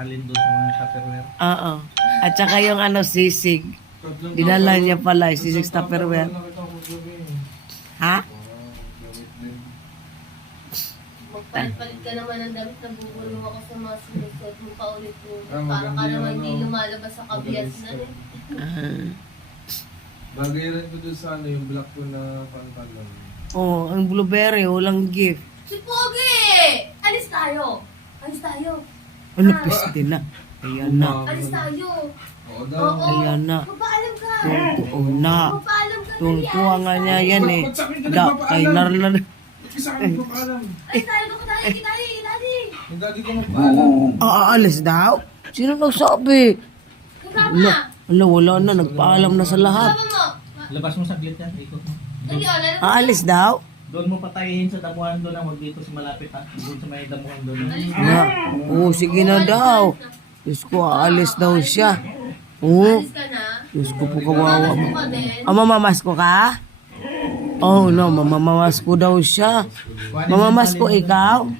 alin doon sa mga Tupperware. Oo. At saka yung sisig. Dinala niya pala, sisig sa Tupperware. Ha? Magpalit-palit ka naman ng damit na bubulong ako sa mga sinusuot mo paulit-ulit. Para ka naman hindi lumalabas sa kabias na rin. Bagay rin ko doon sa yung black ko na pantalon. Oh, ang blueberry, walang gift. Si Pogi! Alis tayo! Alis tayo! Ano, piste na. Ayan na. Alis tayo! Oo daw. Oo! Ayan na. Magpaalam ka! Tungtuon na. Magpaalam ka! Tungtuwa nga niya yan eh. Da, kay narlan. Isa ka magpapaalam. Alis tayo! Doon ka tayo! Daddy! Daddy! Yung daddy ko magpaalam. Aalis daw? Sino nagsabi? Kasama! Wala na. Nagpaalam na sa lahat. Kasama mo! Labas mo saglit yan, ikot mo. Dali, lalabas ka. Aalis daw? Doon mo patayin sa damuhan doon ang wag dito sa malapit ha. Doon sa may damuhan doon. Na. Oh, sige na daw. Diyos ko, aalis daw siya. Oh, Alis ka na? Diyos ko po kawawa Mamas mo. mo ka din? Mamamasko ka? Oh no, mamamasko daw siya. Mamamasko ikaw?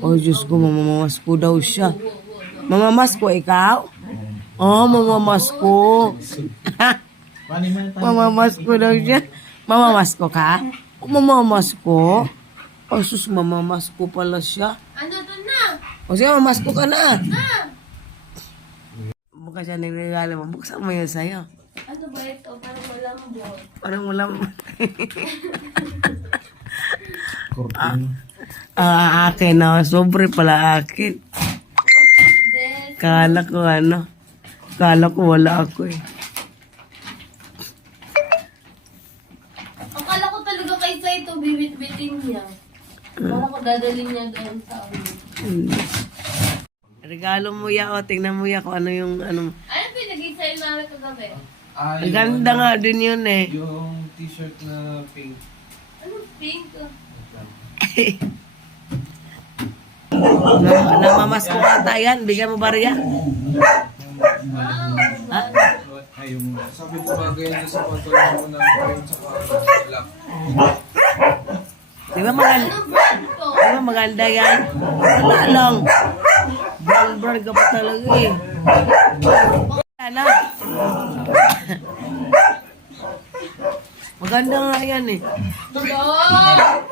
Oh, Diyos ko, mamamasko daw siya. Mamamasko ikaw? Oh, mamamasko. Mamamasko daw siya. Mamamasko ka? Mamamasko? Oh, sus, mamamasko pala siya. Ano doon na? O sige, mamamasko ka na. Ah! Bukas siya nagregalo mo. Buksan mo yun sa'yo. Ano ba ito? Parang walang bot. Parang walang... Korte. Akin na. Sobre pala akin. What is this? Kala ko Kala ko wala ako eh. Akala ko talaga kaysa ito, bibit-bitin niya. Para ko dadalhin niya doon sa Regalo mo ya o. Tingnan mo ya kung ano yung ano. Ano pinagay sa'yo namin kagabi? Ang ganda nga din yun eh. Yung t-shirt na pink. Ano pink? Namamasko ka tayan. Bigyan mo ba riya? Ha? Ay, yung... Sabi ko bagay na sa pantalon mo na pink tsaka black. Di ba maganda? Anong brand to? Di ba maganda yan? Wala lang. Brown ka pa talaga eh. Ano? Maganda nga yan eh. Hello!